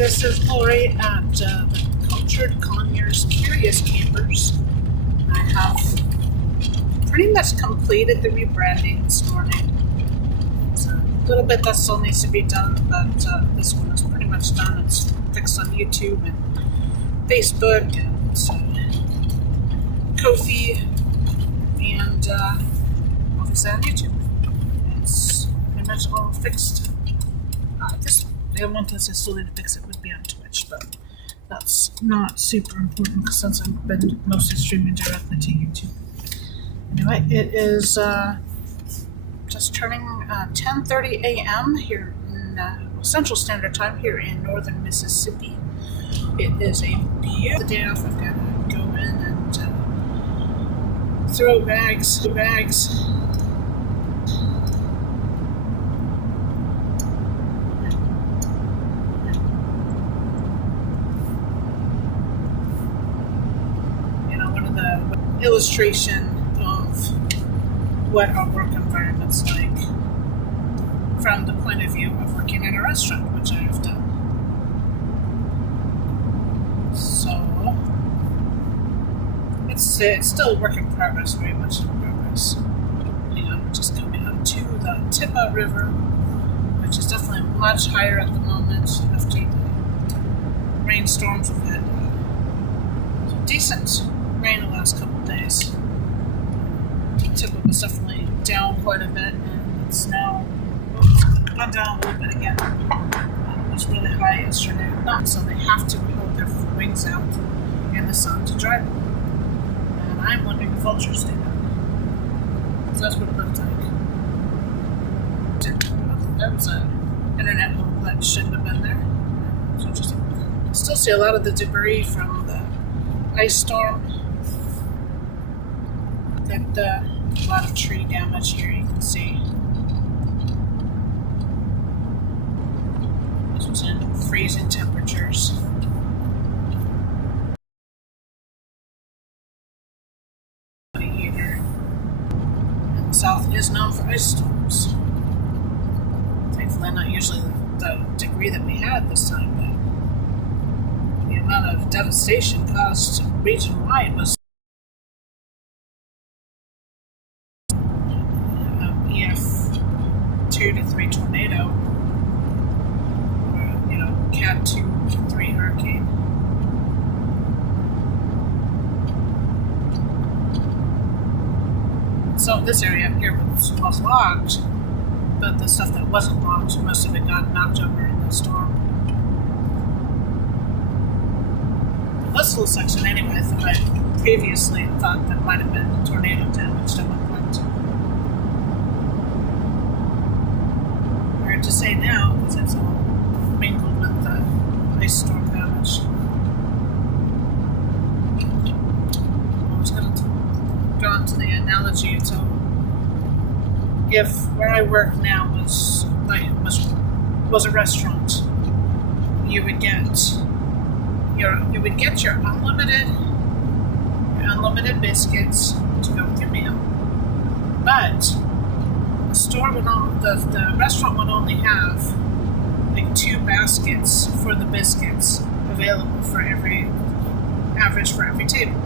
This is Lori at the Cultured Conyers Curious Campers. I have pretty much completed the rebranding this morning. It's a little bit that still needs to be done, but this one is pretty much done. It's fixed on YouTube and Facebook and Ko-fi and obviously on YouTube. It's pretty much all fixed. The one place I still need to fix it would be on Twitch, but that's not super important since I've been mostly streaming directly to YouTube. Anyway, it is just turning 10:30 a.m. here in Central Standard Time here in northern Mississippi. It is a beautiful day off. I've got to go in and throw bags. Illustration of what our work environment's like from the point of view of working in a restaurant, which I have done. So it's still a work in progress, very much in progress. We're just coming up to the Tippah River, which is definitely much higher at the moment after the rainstorms. We've had decent rain the last couple of days. Tippah was definitely down quite a bit, and it's now gone down a little bit again. It was really high yesterday, so they have to hold their wings out in the sun to dry them. And I'm wondering if vultures do that. So that's what it looked like. That was an internet hole that shouldn't have been there. It's interesting. Still see a lot of the debris from the ice storm. A lot of tree damage here, you can see. This was in freezing temperatures. Heater. And the south is known for ice storms. Thankfully, not usually the degree that we had this time, but the amount of devastation caused region-wide was EF2 to 3 tornado, or Cat 2 to 3 hurricane. So this area up here was logged, but the stuff that wasn't logged, most of it got knocked over in the storm. This little section, anyway, I previously thought that might have been tornado damaged at one point. Hard to say now because it's all mingled with the ice storm damage. I was going to go on to the analogy. So, if where I work now was a restaurant, you would get your unlimited biscuits to go with your meal, but the restaurant would only have like 2 baskets for the biscuits available for every table.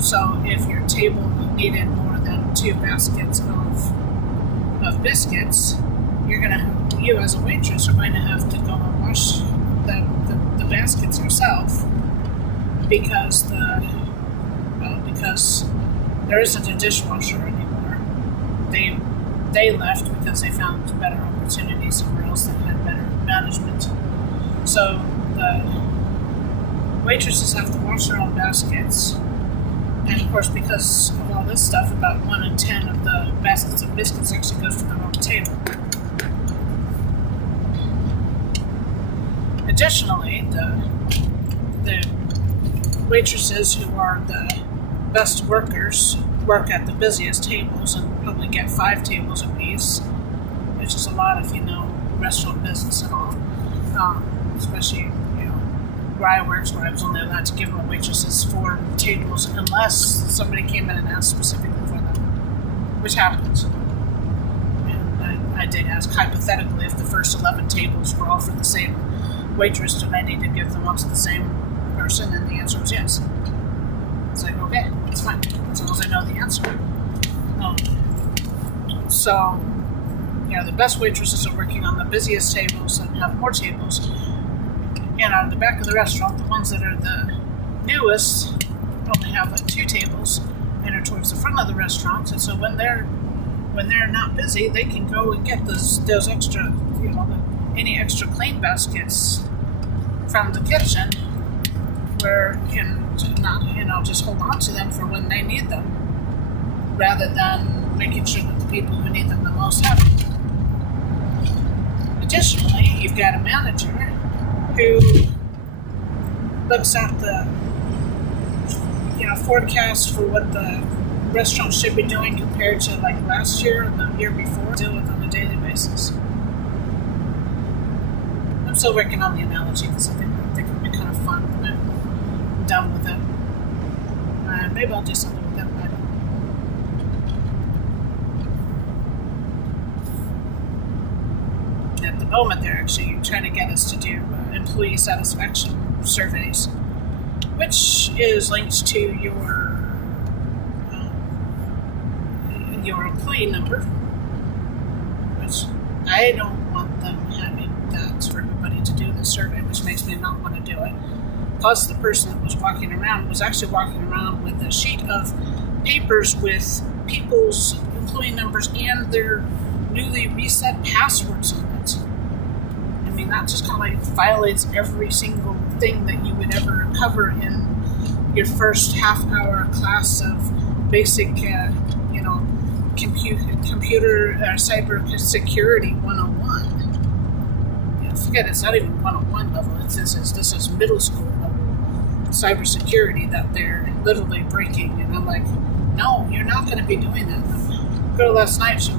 So if your table needed more than 2 baskets of biscuits, you as a waitress are going to have to go and wash the baskets yourself because there isn't a dishwasher anymore. They left because they found better opportunities somewhere else that had better management. So the waitresses have to wash their own baskets. And of course, because of all this stuff, about 1 in 10 of the baskets of biscuits actually goes to the wrong table. Additionally, the waitresses who are the best workers work at the busiest tables and probably get 5 tables apiece, which is a lot if you know restaurant business at all. Especially, where I worked, where I was only allowed to give my waitresses 4 tables unless somebody came in and asked specifically for them, which happens. And I did ask hypothetically if the first 11 tables were all for the same waitress, do I need to give them all to the same person? And the answer was yes. It's like, okay, that's fine, as long as I know the answer. So, the best waitresses are working on the busiest tables and have more tables. And on the back of the restaurant, the ones that are the newest only have like 2 tables and are towards the front of the restaurant. And so when they're not busy, they can go and get those extra, any extra clean baskets from the kitchen, just hold on to them for when they need them, rather than making sure that the people who need them the most have them. Additionally, you've got a manager who looks at the forecast for what the restaurant should be doing compared to like last year and the year before, deal with on a daily basis. I'm still working on the analogy because I think it would be kind of fun when I'm done with it. And maybe I'll do something with it. I don't know. At the moment, they're actually trying to get us to do employee satisfaction surveys, which is linked to your employee number, which I don't want them having that for everybody to do the survey, which makes me not want to do it. Plus, the person that was walking around was actually walking around with a sheet of papers with people's employee numbers and their newly reset passwords on it. I mean, that just kind of like violates every single thing that you would ever cover in your first half-hour class of basic, computer cyber security 101. Forget it's not even 101 level. This is middle school level cybersecurity that they're literally breaking. And I'm like, no, you're not going to be doing that. Girl last night, she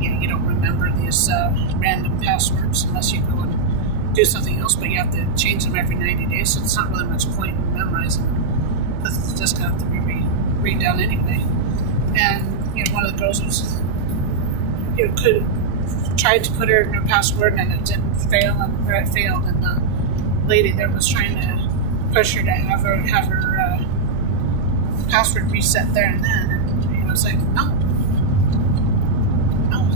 you don't remember these random passwords unless you go and do something else, but you have to change them every 90 days, so it's not really much point in memorizing them because it's just got to be redone anyway. And one of the girls was tried to put her in her password and it didn't fail, and it failed, and the lady there was trying to push her to have her password reset there and then, and I was like, no,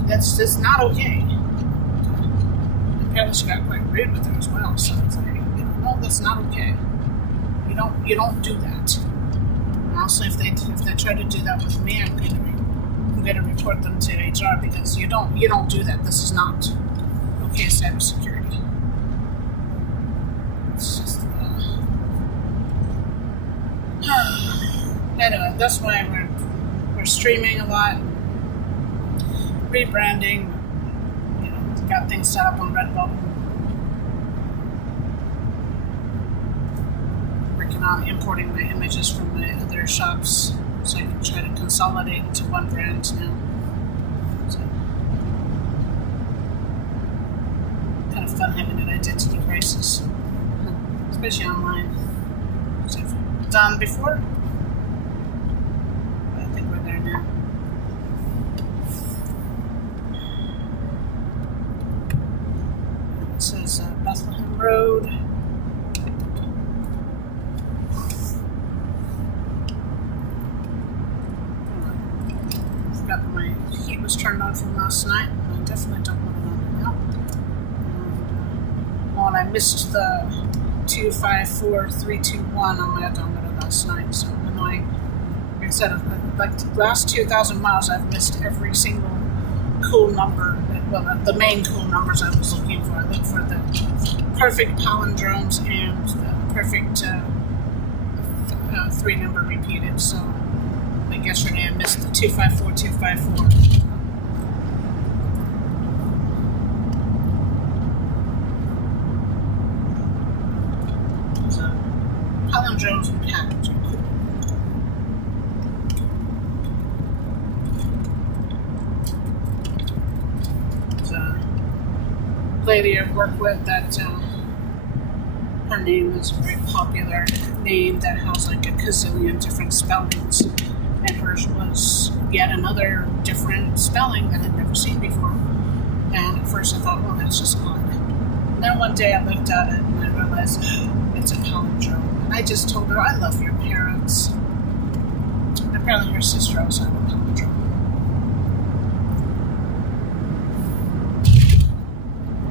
that's just not okay. And apparently she got quite rude with her as well, so it's like, no, that's not okay. You don't do that. And also, if they try to do that with me, I'm going to report them to HR, because you don't do that. This is not okay cybersecurity. It's just anyway, that's why we're streaming a lot, rebranding, got things set up on Redbubble, working on importing my images from my other shops so I can try to consolidate into one brand now. So, kind of fun having an identity crisis, especially online, which I've done before, but I think we're there now. It says Bethlehem Road. My heat was turned on from last night, and I definitely don't want it on now. And I missed the 254321 on my odometer last night, so annoying. Like I said, like the last 2,000 miles, I've missed every single cool number. Well, the main cool numbers I was looking for. I looked for the perfect palindromes and the perfect 3-number repeated. So, like yesterday, I missed the 254254. So, palindromes and patterns are cool. There's a lady I work with that her name is a very popular name that has like a gazillion different spellings. And hers was yet another different spelling that I'd never seen before. And at first I thought, well, that's just odd. And then one day I looked at it and I realized it's a palindrome. And I just told her, I love your parents. Apparently her sister also had a palindrome.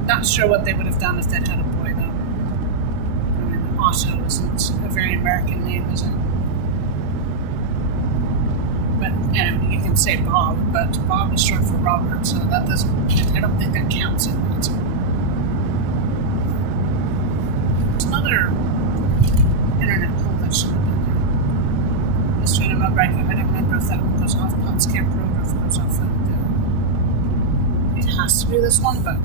Not sure what they would have done if they'd had a boy, though. I mean, Otto isn't a very American name, is it? But, and you can say Bob, but Bob is short for Robert, so that doesn't, I don't think that counts in that. There's another internet poll that should have been there. I was trying to remember, I don't remember if that one goes off Potts Camp Road or if it goes off it has to be this one, but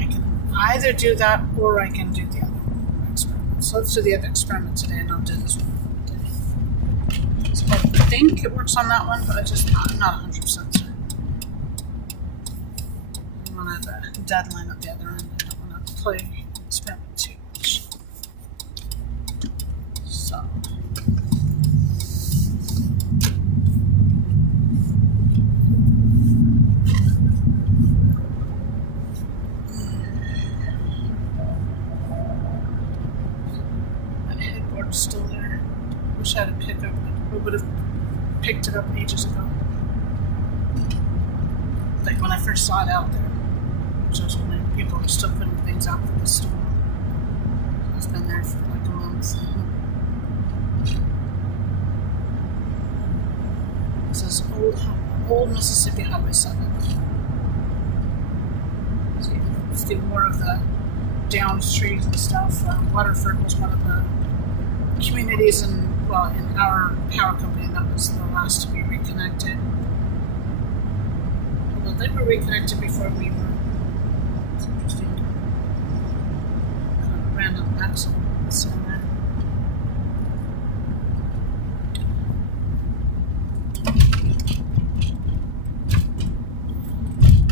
I can either do that or I can do the other experiment. So let's do the other experiment today and I'll do this one another day. So I think it works on that one, but I'm not 100% certain. I want to have a deadline at the other end. I don't want to play the experiment too much. So. Still there. Wish I had a pickup. We would have picked it up ages ago. Like when I first saw it out there. Which was when people were still putting things out for the store. It's been there for like a month. This is old Mississippi Highway 7. So you can see more of the downed trees and stuff. Waterford was one of the communities in our power company that was the last to be reconnected. Although they were reconnected before we were. It's interesting. Kind of random accident in there.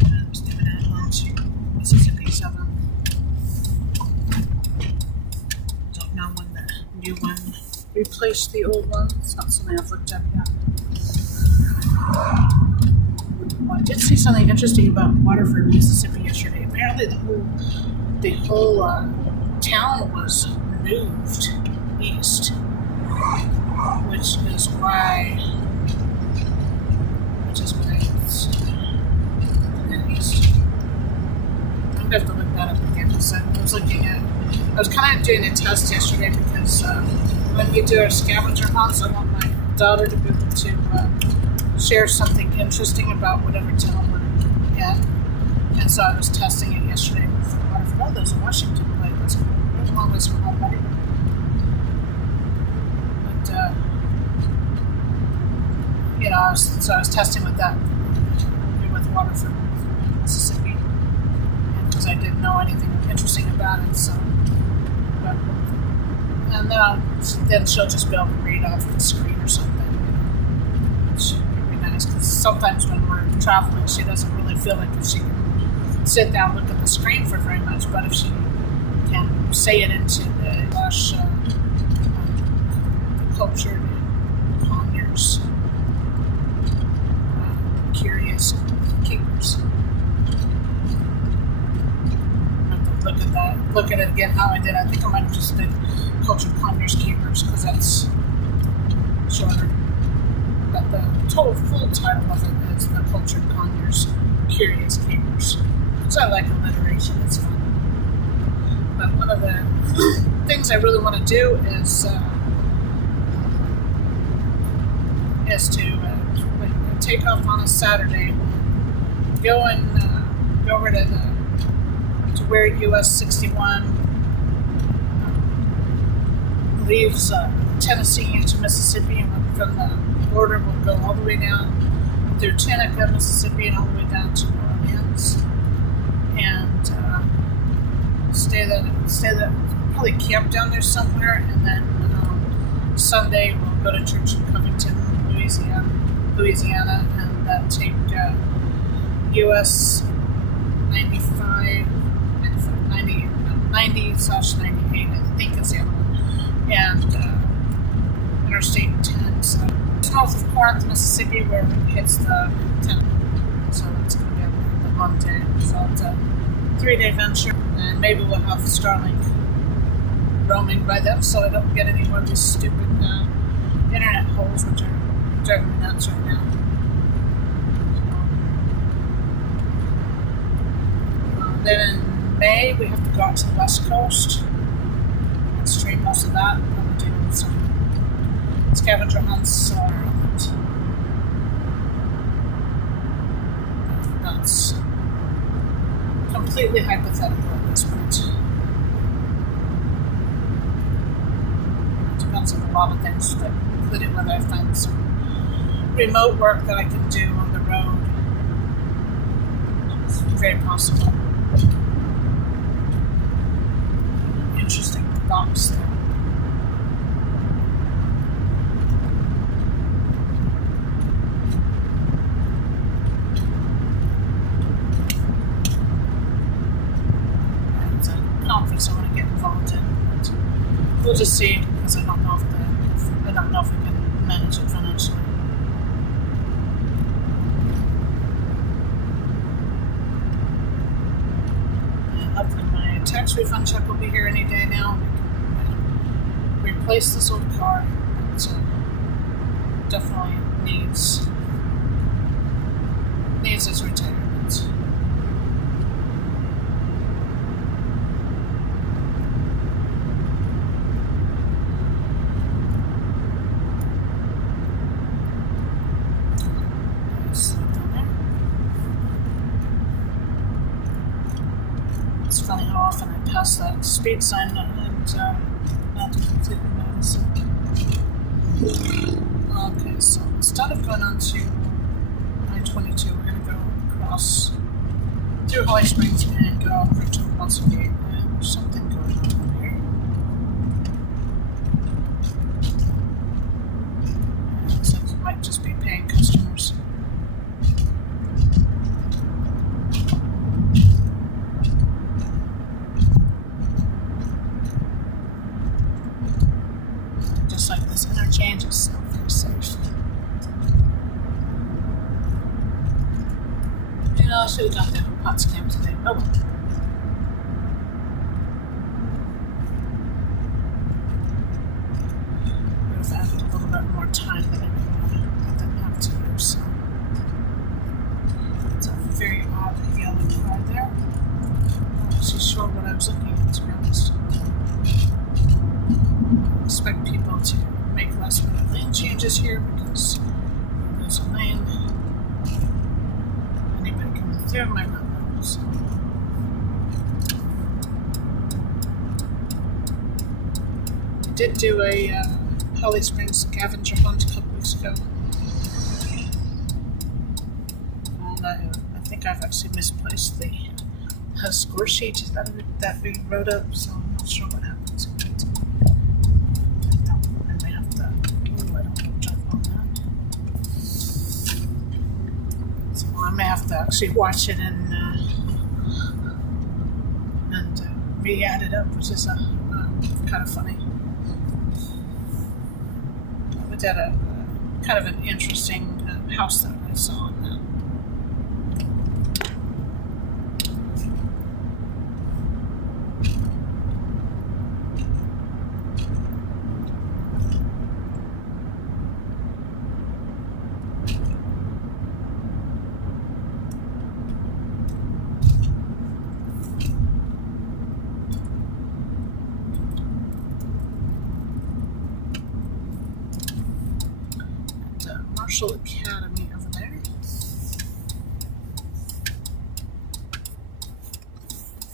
And I'm just giving it on to Mississippi 7. Don't know when the new one replaced the old one. It's not something I've looked at yet. Well, I did see something interesting about Waterford, Mississippi yesterday. Apparently the whole town was moved east, which is why it's east. I'm gonna have to look that up again because I was kind of doing a test yesterday because when we do our scavenger hunts, I want my daughter to be able to share something interesting about whatever town we're in. And so I was testing it yesterday with Waterford. Oh, there's a Washington plate. That's cool. There's one ways from home, buddy. But, I was testing with that, with Waterford, Mississippi. Because I didn't know anything interesting about it, so. And then she'll just be able to read off the screen or something, which would be nice. Because sometimes when we're traveling, she doesn't really feel like she can sit down and look at the screen for very much. But if she can say it into the English, the cultured Conyers, curious keepers. Look at it again how I did. I think I might have just did Cultured Conyers Keepers because that's shorter. But the total full title of it is the Cultured Conyers Curious Keepers. So I like alliteration, it's fun. But one of the things I really want to do is to take off on a Saturday, go over to where US 61 leaves Tennessee into Mississippi, and from the border we'll go all the way down through Tunica, Mississippi, and all the way down to New Orleans, and stay there, probably camp down there somewhere, and then Sunday we'll go to church in Covington, Louisiana, and then take US 90/98, I think is the other one, and Interstate 10, so it's north of Corinth, Mississippi, where it hits the 10, so it's going to be the Monday, so I'll have to 3-day venture, and maybe we'll have Starlink roaming by then, so I don't get any more of these stupid internet holes, which are driving me nuts right now. Then in May, we have to go out to the West Coast and stream most of that. We're doing some scavenger hunts. That's completely hypothetical at this point. It depends on a lot of things, including whether I find some remote work that I can do on the road. It's very possible. Interesting thoughts there. It's a conference I want to get involved in. But we'll just see, because I don't know if we can manage it financially. Hopefully my tax refund check will be here any day now. We can replace this old car. It definitely needs its retirement. It's funny how often I pass that speed sign and not completely notice it. Okay, so instead of going on to I-22, we're going to go across through Holly Springs and go over to Russell Gate. And there's something going on over here. And it looks like it might just be paying customers. Just like this interchange is so very safe. You know, I should have done the POTS camp today. Oh well. Would have added a little bit more time than I didn't have to do, so. It's a very odd yellow car there. I'm not actually sure what I was looking at, to be honest. I expect people to make last minute lane changes here because there's a lane. Anybody coming through might not know. So. I did do a Holly Springs scavenger hunt a couple weeks ago. And I think I've actually misplaced the score sheet that we wrote up, so I'm not sure what happens. I may have to. I don't jump on that. So I may have to actually watch it and re-add it up, which is kind of funny. We did a kind of an interesting house that I saw on that. Marshall Academy over there.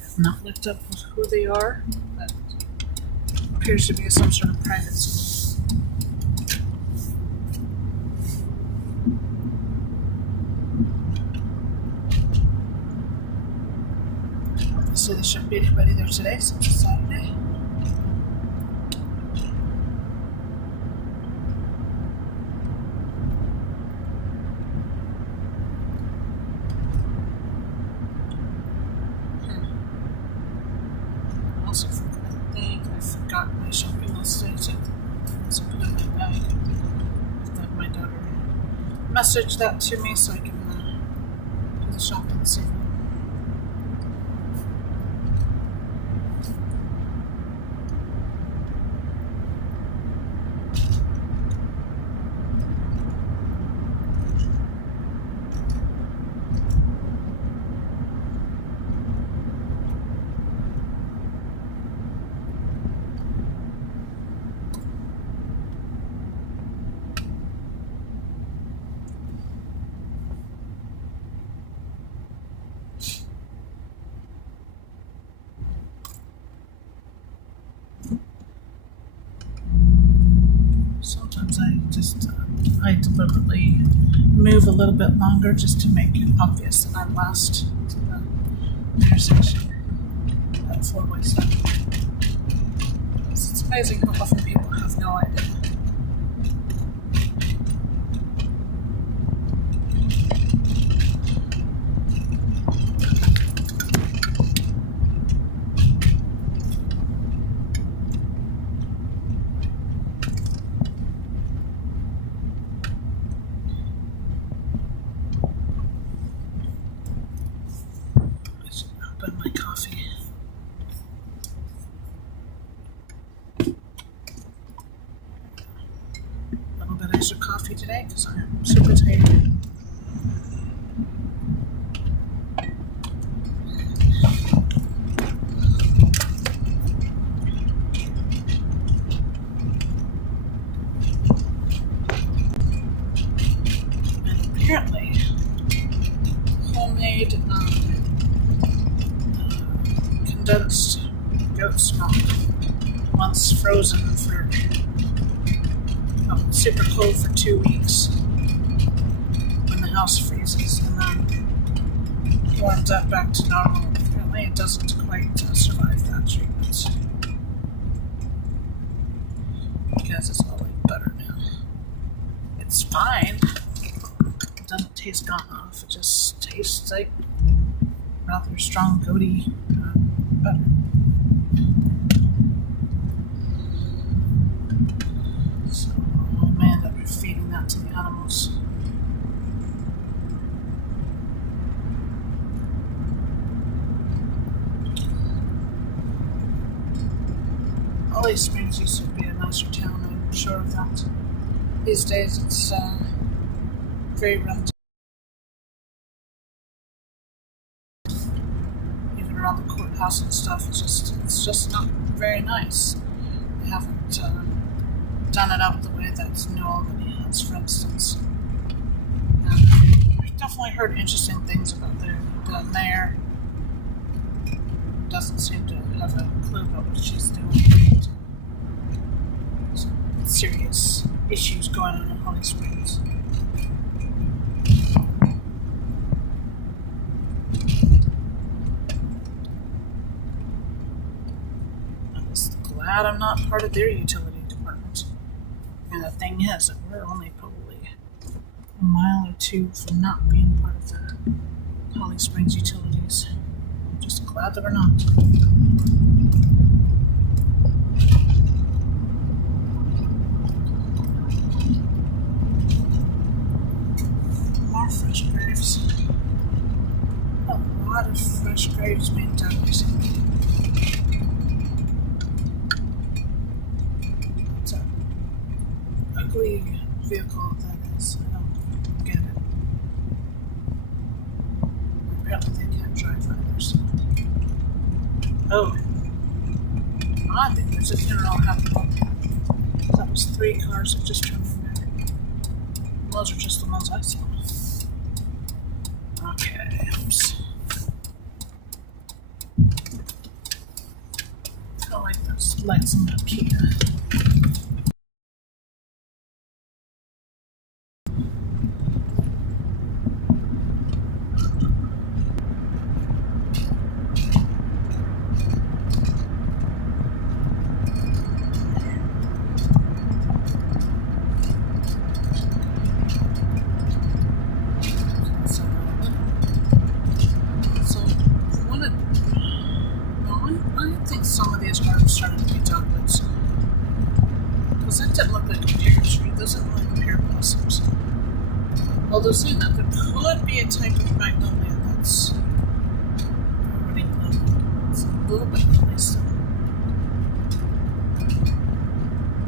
I've not looked up who they are, but it appears to be some sort of private school. Obviously, there shouldn't be anybody there today since it's Saturday. I think I forgot my shopping list, so I put it in my bag. I thought my daughter messaged that to me so I can do the shopping this evening. I deliberately move a little bit longer just to make it obvious that I'm last to the intersection. That four-way stop. It's amazing how often people have no idea. My coffee. A little bit extra coffee today because I'm super tired. And apparently, homemade condensed goat's milk, once frozen for super cold for 2 weeks when the house freezes, and then warms up back to normal. Apparently it doesn't quite survive that treatment because it's all like butter now. It's fine. It doesn't taste gone off. It just tastes like rather strong goaty butter. So I may end up feeding that to the animals. Holly Springs used to be a nicer town, I'm sure of that. These days it's very run even around the courthouse and stuff. It's just not very nice. They haven't done it up the way that New Albany has, for instance. I've definitely heard interesting things about the mayor. Doesn't seem to have a clue about what she's doing. Some serious issues going on in Holly Springs. I'm just glad I'm not part of their utility department. And the thing is that we're only probably a mile or two from not being part of the Holly Springs utilities. I'm just glad that we're not. More fresh graves. A lot of fresh graves being dug recently. It's an ugly vehicle that is. I don't get it. Apparently they can't drive either, so. Oh. I think there's a funeral happening. That was 3 cars that just turned in there. Those are just the ones I saw. Okay, oops. I like those lights on that Kia. Some of these are starting to be dogwoods. Because that didn't look like a pear tree. Those didn't look like pear blossoms. Although saying that, there could be a type of magnolia that's already blown. It's a little bit early still.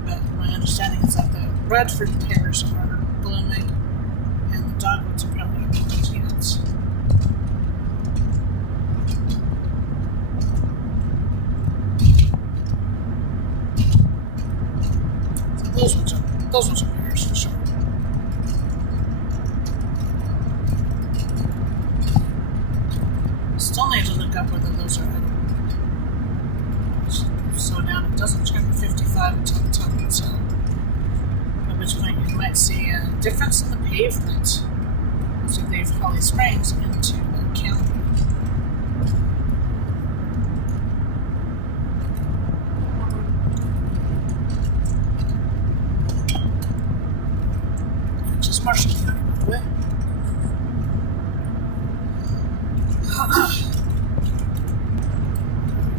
But my understanding is that the Bradford pears are blooming, and the dogwoods apparently are blooming yet. Those ones are pears for sure. Still need to look up whether those are edible. So down, it doesn't turn to 55 until the top gets out. But which point you might see a difference in the pavement as you leave Holly Springs into the county. Which is Marshall County, by the way.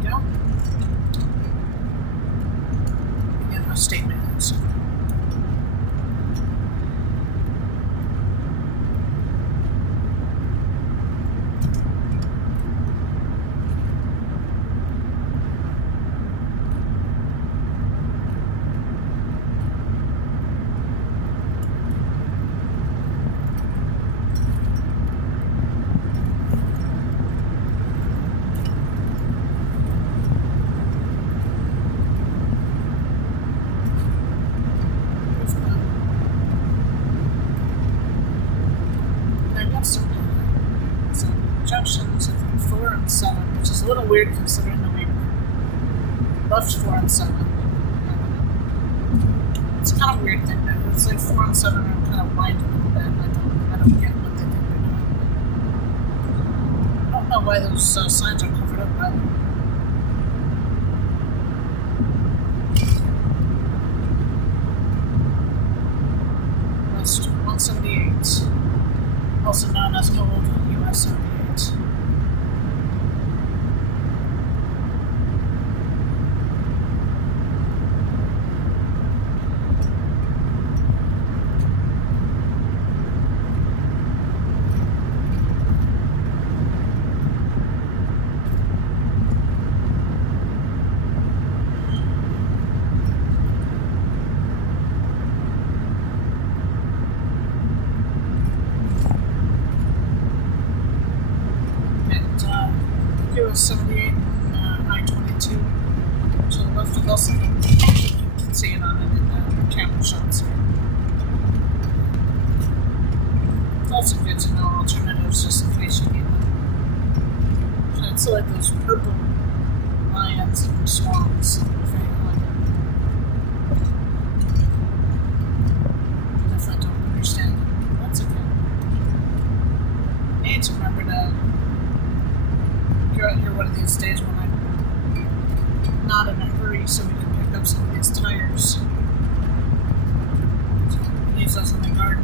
There we go. Again, our state maps. Junctions, I think 4 and 7, which is a little weird considering that we left 4 and 7. It's kind of a weird thing that it's like 4 and 7 are kind of winding a little bit. I don't get what they think they're doing. I don't know why those signs are covered up by them. West 178, also known as Old US 78. US 78 and I-22 to the left of us. You can see it on it in the camera shots here. It's also good to know alternatives just in case you need them. It's like those purple lions and swans. Definitely don't understand them. That's okay. I need to remember to out here one of these days when I'm not in a hurry so we can pick up some of these tires. So use those in the garden.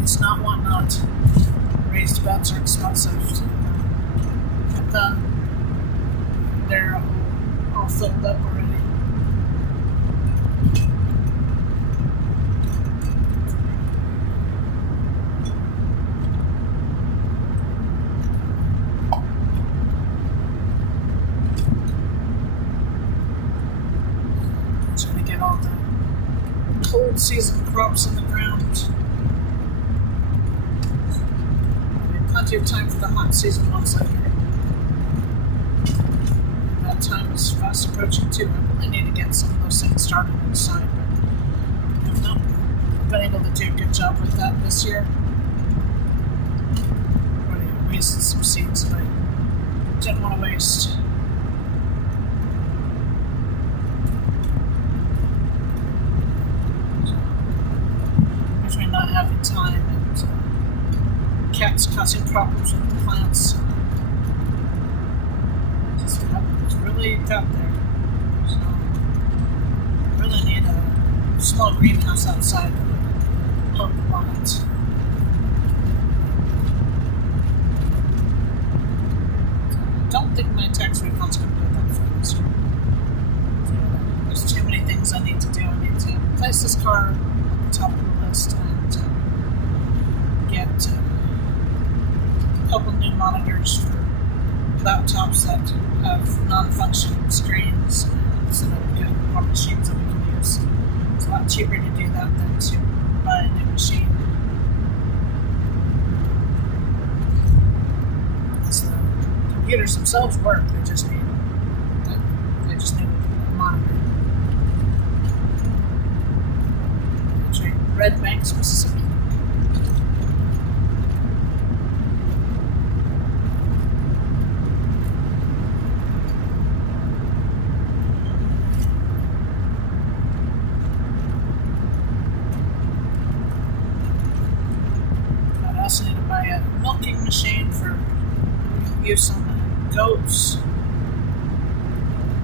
It's not whatnot. Raised beds are expensive. Get them. They're all filled up already. Cold season crops in the ground. We have plenty of time for the hot season once I hear. That time is fast approaching too. I really need to get some of those things started inside, but I've not been able to do a good job with that this year. I've already wasted some seeds that I didn't want to waste. Not having time and cats causing problems with the plants. It's really out there. So I really need a small greenhouse outside that would help a lot. I don't think my tax refund's going to go that far this year. So there's too many things I need to do. I need to place this car at the top of the list and get a couple new monitors for laptops that have non-functioning screens so that we get more machines that we can use. It's a lot cheaper to do that than to buy a new machine. So the computers themselves work, they just need a monitor. Red Banks, Mississippi. also need to buy a milking machine for use on the goats.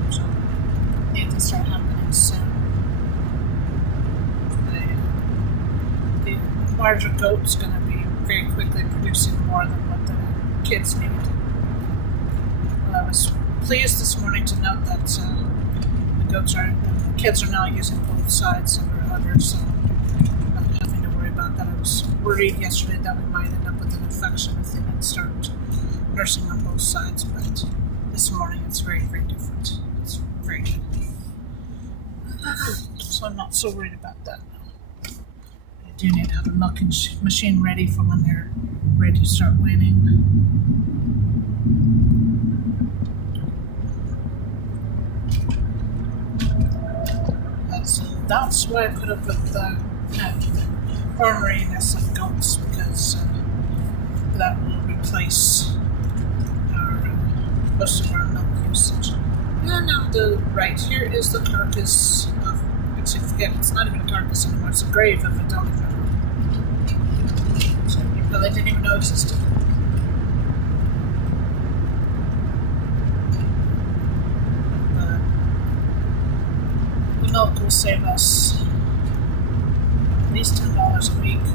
So need to start happening soon. The larger goat's going to be very quickly producing more than what the kids need. Well, I was pleased this morning to note that the kids are now using both sides of their udder, so I'm nothing to worry about that. I was worried yesterday that we might end up with an infection if they didn't start nursing on both sides, but this morning it's very, very different. It's very good. So I'm not so worried about that. I do need to have a milking machine ready for when they're ready to start weaning. So that's why I put up with the orneriness of goats, because that will replace most of our milk usage. And on the right here is the carcass of, actually forget, it's not even a carcass anymore, it's a grave of a dog. So you probably didn't even know existed. The milk will save us at least $10 a week,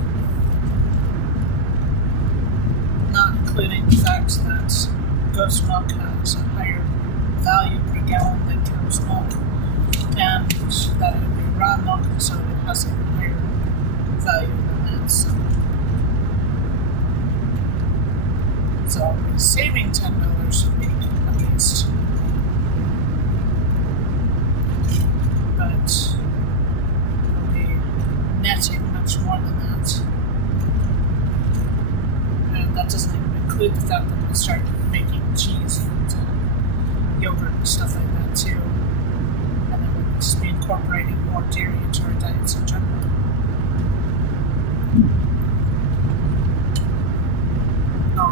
not including the fact that goat's milk has a higher value per gallon than cow's milk, and that it would be raw milk, so it has a higher value than that. So we're saving $10 a week at least, but we'll be netting much more than that, and that doesn't even include the fact that we start making cheese and yogurt and stuff like that too, and then we'll just be incorporating more dairy into our diets in general.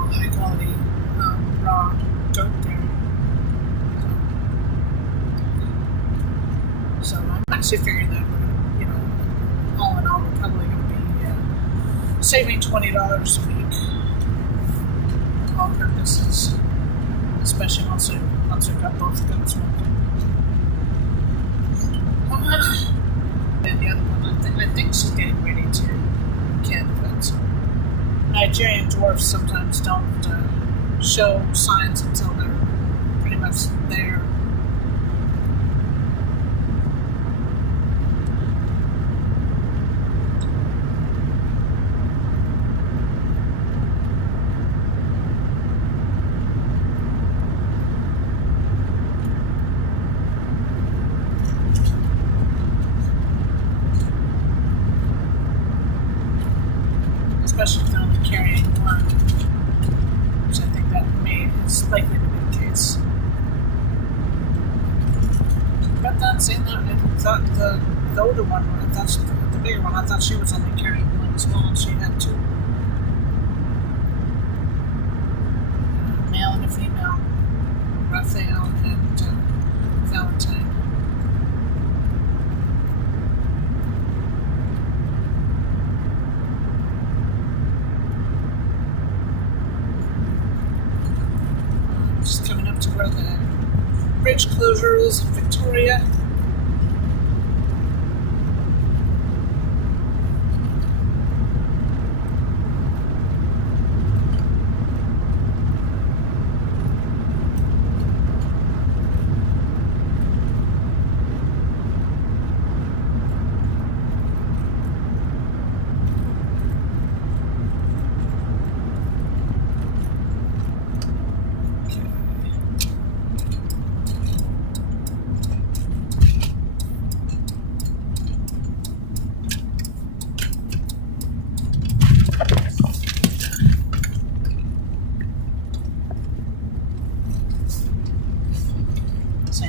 High quality raw goat dairy. So I'm actually figuring that we're, all in all, we're probably going to be saving $20 a week, all purposes. Especially once we've got both goats milked. And the other one, I think she's getting ready to kid, but Nigerian dwarfs sometimes don't show signs until they're pretty much there. Especially if they're only carrying one, which I think that is likely to be the case. But then saying that, I thought the older one, the bigger one, I thought she was only carrying one as well, and she had two. A male and a female, Raphael and Valentine. Just coming up to where the bridge closure is in Victoria.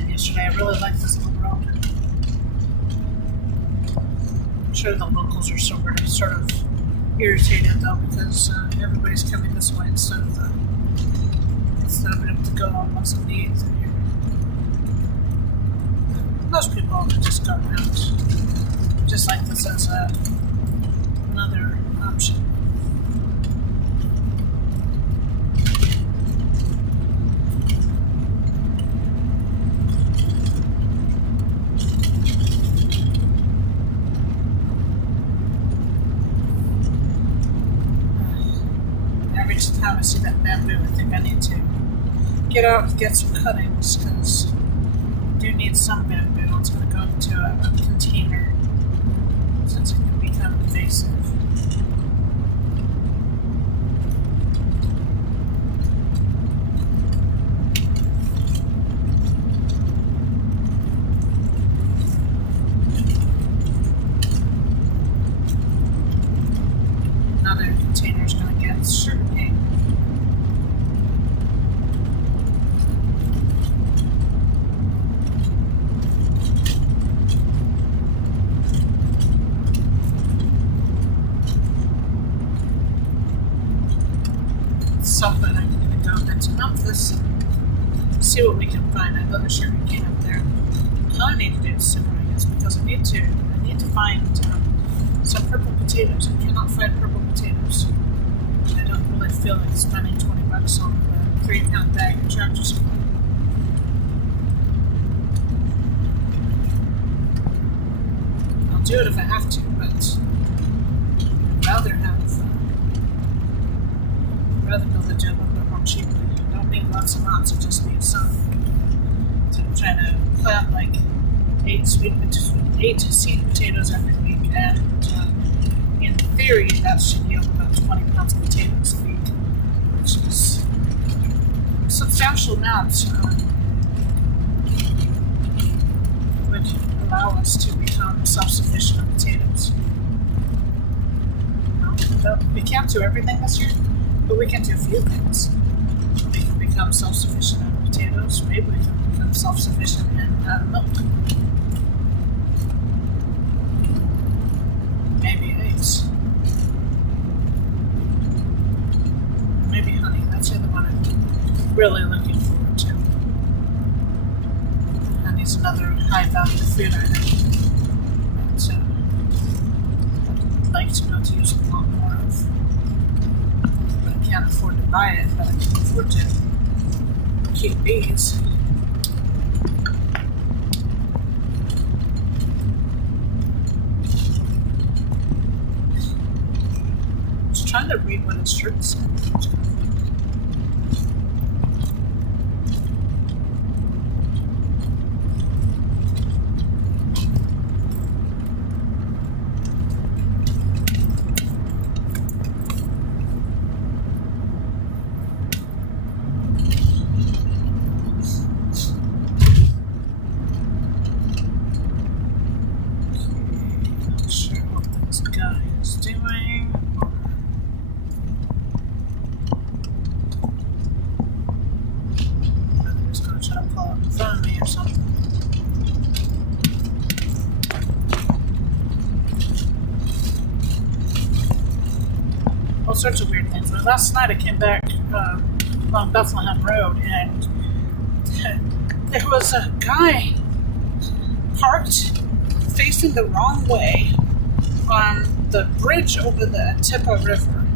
Yesterday, I really like this little road. I'm sure the locals are sort of irritated though, because everybody's coming this way instead of being able to go on once in the 8th in here. Most people have just got around, just like this as another option. next time I see that bamboo, I think I need to get out and get some cuttings, because I do need some bamboo. It's going to go into a container, since it can be kind of invasive. Another container is going to get sugarcane. Something I'm going to go into Memphis and see what we can find. I know there's sugarcane up there. All I need to do is simmer, I guess, because I need to find some purple potatoes. I cannot find purple potatoes. I don't really feel like spending $20 on a 3-pound bag of Tractor Supply. I'll do it if I have to, but I'd rather build a job a bit more cheaply. You don't need lots and lots, you just need some. So I'm trying to plant like 8 seed potatoes every week, and in theory that should yield about 20 pounds of potatoes a week, which is a substantial amount. Would allow us to become self-sufficient in potatoes. We can't do everything this year, but we can do a few things. We can become self-sufficient in potatoes. Maybe we can become self-sufficient in milk. Maybe eggs. Maybe honey. That's the other one I'm really looking forward to. Honey's another high-value food item that I'd like to be able to use a lot more of. But I can't afford to buy it, but I can afford to keep bees. Just trying to read what his shirt said. All sorts of weird things. But last night I came back along Bethlehem Road, and there was a guy parked facing the wrong way on the bridge over the Tippa River.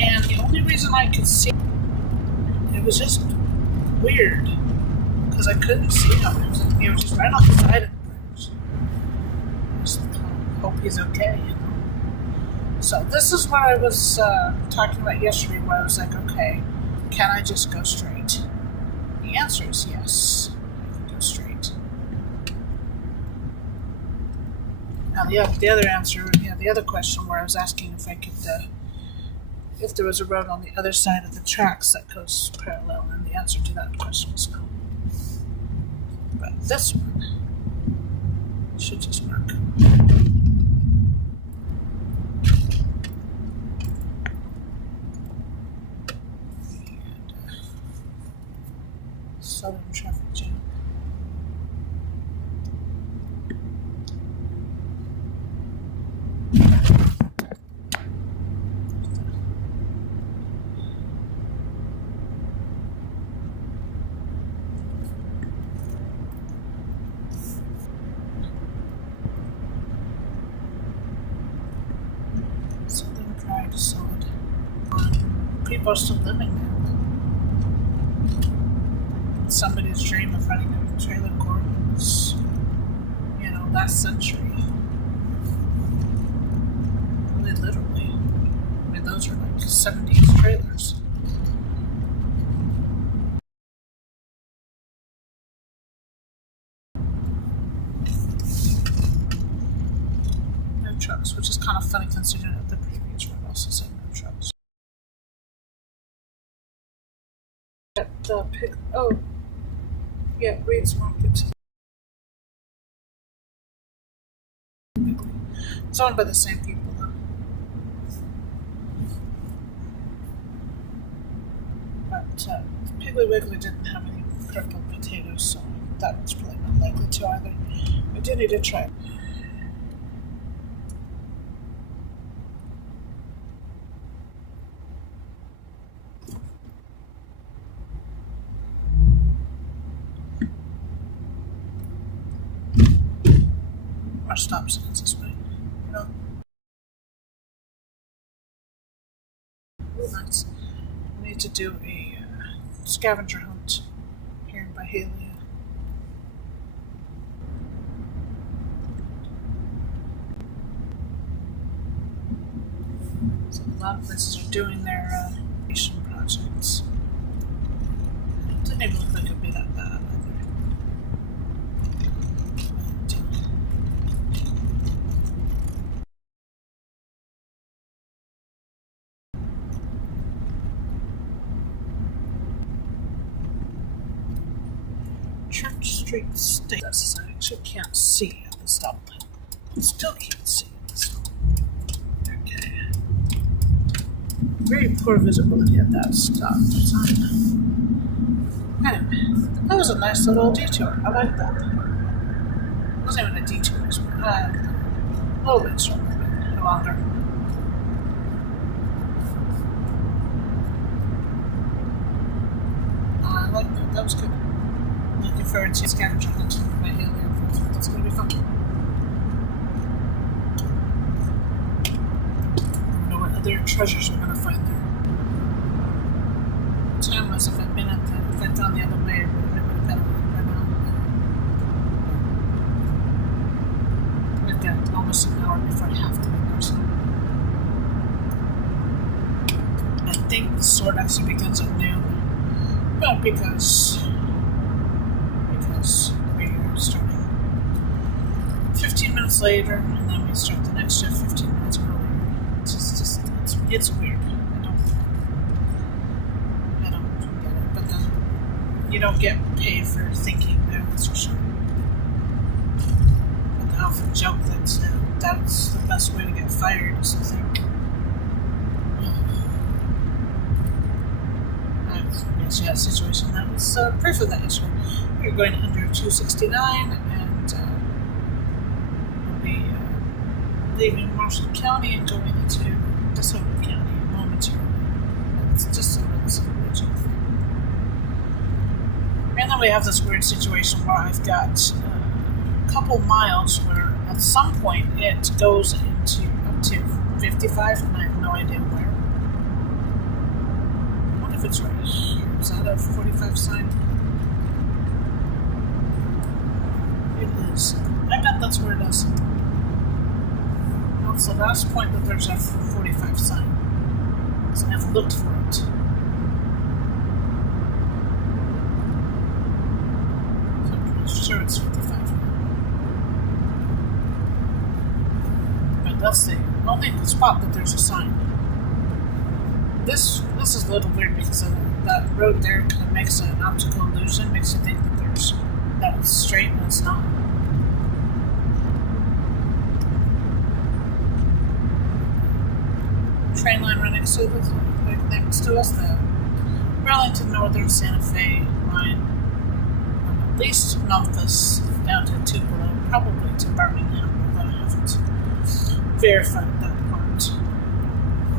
And the only reason I could see it was just weird, because I couldn't see him. He was just right on the side of the bridge. I just hope he's okay, you know. So this is what I was talking about yesterday, where I was like, okay, can I just go straight? The answer is yes, I can go straight. Now the other answer, the other question where I was asking if I could, if there was a road on the other side of the tracks that goes parallel, and the answer to that question was no. But this one should just work. Southern traffic jam. Southern Pride is solid. People are still living there. Somebody's dream of running a trailer court was, last century. Really, literally. I mean, those are like 70s trailers. No trucks, which is kind of funny considering that the previous road also said no trucks. The pig. Oh, yeah, Reed's Market. It's owned by the same people, though. But Piggly Wiggly didn't have any purple potatoes, so that was probably not likely to either. We do need to try it. Our stop signs this way. Nice. We need to do a scavenger hunt here in Bethlehem. So a lot of places are doing their renovation projects. It didn't even look like it'd be that bad either. Church Street State. That's I actually can't see at the stoplight. Still can't see at the stoplight. Okay. Very poor visibility at that stop sign. Anyway, that was a nice little detour. I like that. It wasn't even a detour, it was a little bit shorter, but longer. I like that. That was good. Looking forward to scavenger hunt by Haley. That's going to be fun. I don't know what other treasures we're going to find there. The time was if I'd been at the event on the other way, it would have been by now. We've got almost an hour before I have to be there. So I think the sword actually begins at noon. But because we're starting 15 minutes later, and then we start the next shift 15 minutes earlier. It's weird. I don't get it. But then you don't get paid for thinking there, that's for sure. But the often joke that's the best way to get fired is to think. Yes, yeah, situation that was proof of that yesterday. We're going under 269 and we'll be leaving Marshall County and going into DeSoto County momentarily. It's just a really simple joke. And then we have this weird situation where I've got a couple miles where at some point it goes into up to 55 and I have no idea where. I wonder if it's right here. Is that a 45 sign? It is. I bet that's where it is. That's the last point that there's a 45 sign. So I've looked for it. So I'm pretty sure it's 55. But that's the only spot that there's a sign. This is a little weird because that road there kind of makes an optical illusion, makes you think that it's straight and it's not. Train line right next to us, the Burlington Northern Santa Fe line, from at least Memphis down to Tupelo, probably to Birmingham, although I haven't verified that part.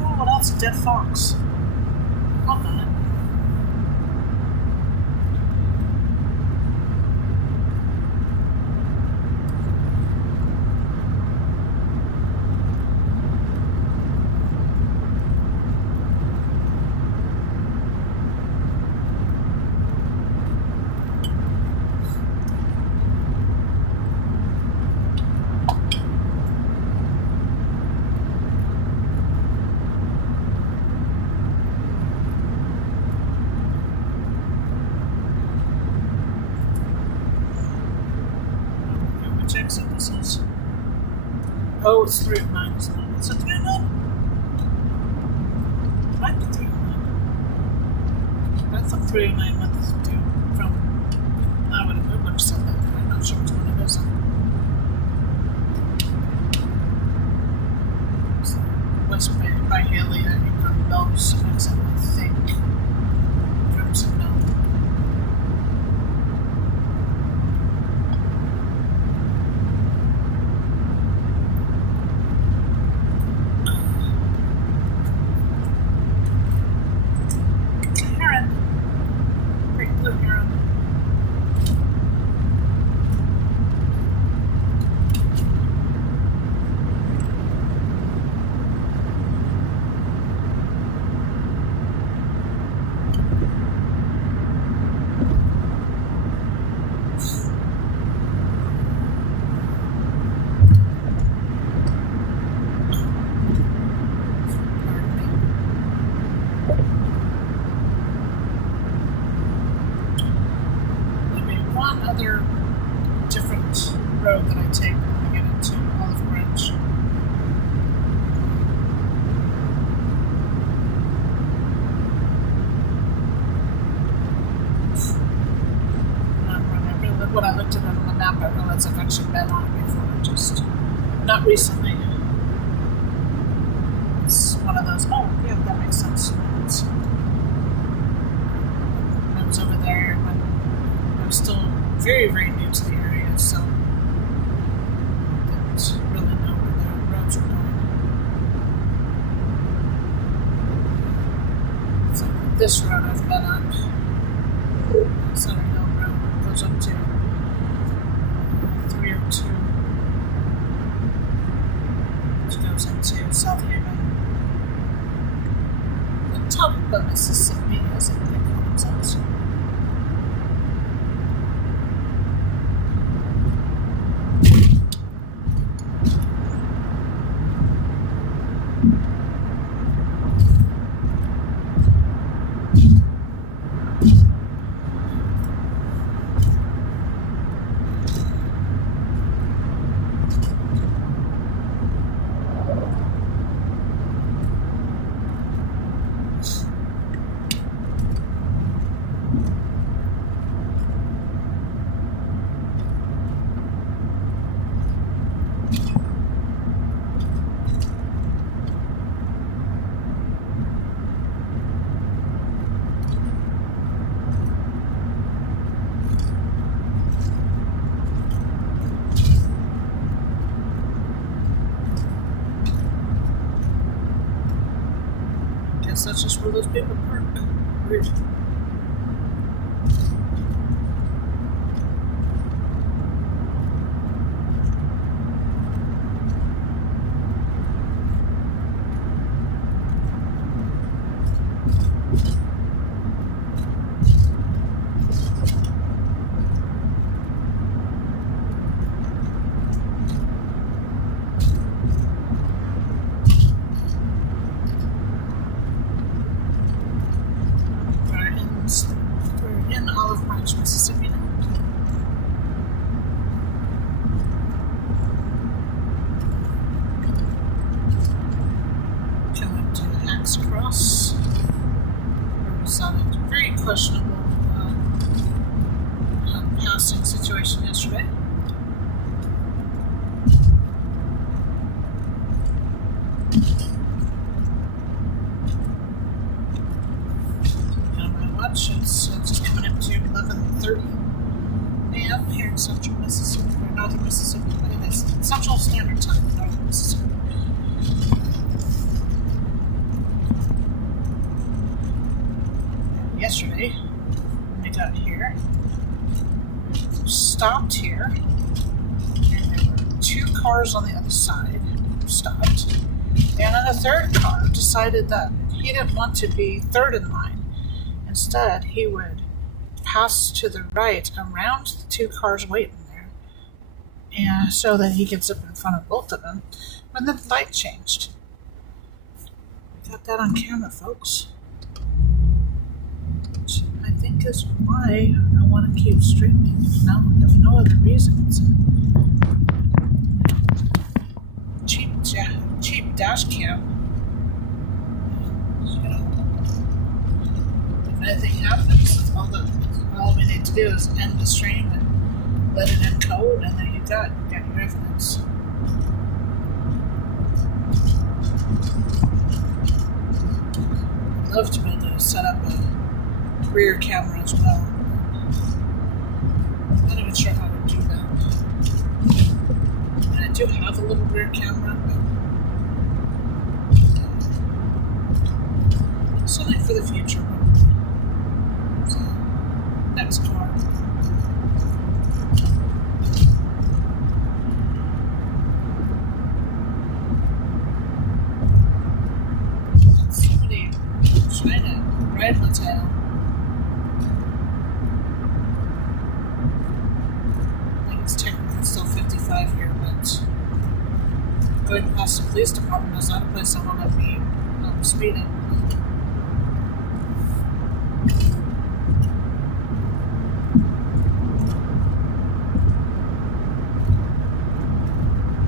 Oh, what else? A dead fox. Hold on. Oh, it's 309, isn't it? Is it 309? Might be 309. I thought 309 went through from. I would have said that. I'm not sure which one it is. West by Haley, I think from Bell's exit, I think. From Signal. Heron. Great blue heron. Other different road that I take when I get into Olive Branch. When I looked at it on the map, I realized I've actually been on it before, just not recently. It's one of those, oh, yeah, that makes sense. I was over there when I was still very, very new to the area, so I didn't really know where the roads were going. So this road I've been up, Center Hill Road, goes up to 302, which goes into South Haven. The top of Mississippi, as it comes out. That's just where those people park. Weird. We're in Olive Branch, Mississippi now. Coming up to Axe Cross, where we saw a very questionable passing situation yesterday. It's just coming up to 11:30 a.m. here in Central Mississippi, or Northern Mississippi. It is Central Standard Time in Northern Mississippi. Yesterday, when we got here, stopped here, and there were two cars on the other side stopped, and then a third car decided that he didn't want to be third in line. Instead, he would pass to the right around the two cars waiting there, and so that he could zip in front of both of them when the light changed. We got that on camera, folks. Which I think is why I want to keep streaming. If no other reason. It's cheap dash cam. You know, if anything happens, all we need to do is end the stream and let it encode, and then you got your evidence. I'd love to be able to set up a rear camera as well. I'm not even sure how to do that. And I do have a little rear camera, but something for the future. So, next car. Somebody trying to ride my tail. It's technically still 55 here, but going past the police department is not a place I want to be speeding.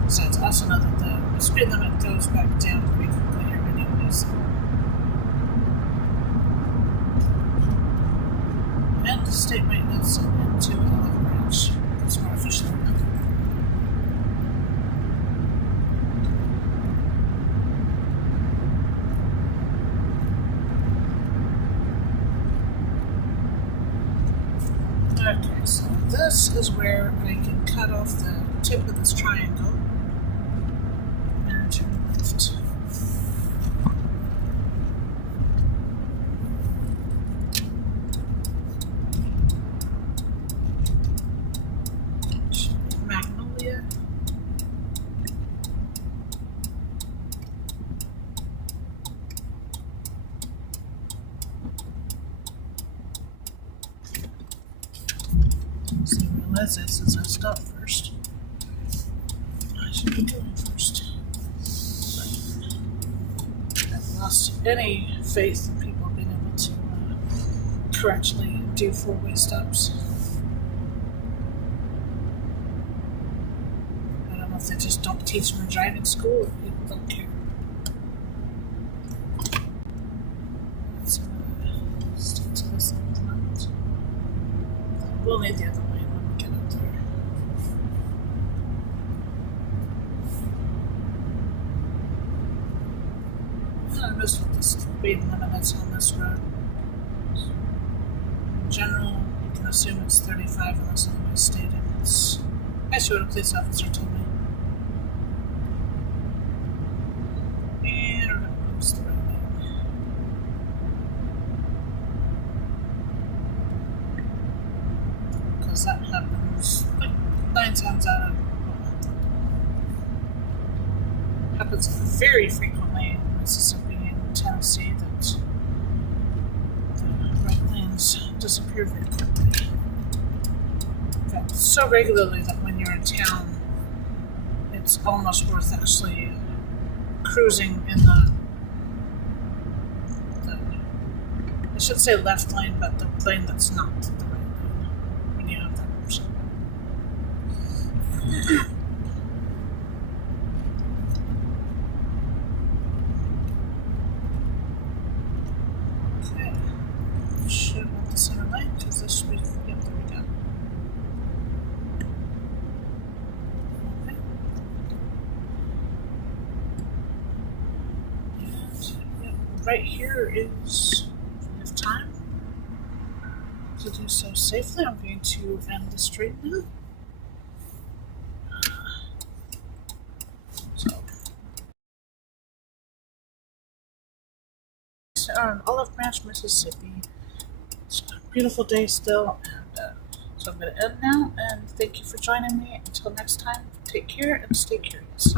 Besides, I also know that the speed limit goes back down pretty quickly here anyways. And state maintenance into Olive Branch. It's more efficient. Okay, so this is where I can cut off the tip of this triangle and turn left. Magnolia. So I realize this since I stopped first. I should be going first. But I've lost any faith in people being able to correctly do four-way stops. I don't know if they just don't teach them in driving school or people don't care. So stick to this at the moment. We'll need the other lane when we get up there. I missed what the speed limit is on this road. In general, you can assume it's 35 unless otherwise stated. It's actually what a police officer told me. And we're going to lose the right lane. Because that happens like 9 times out of happens very frequently in Mississippi and Tennessee that the right lanes disappear very quickly. In fact, so regularly that when you're in town, it's almost worth actually cruising in the I should say left lane, but the lane that's not the right lane when you have that option. Okay. Should want the center lane because this should be. Yep, there we go. Okay. And yep, right here is enough time to do so safely. I'm going to end the stream now. So, Olive Branch, Mississippi. It's a beautiful day still, and so I'm going to end now. And thank you for joining me. Until next time, take care and stay curious.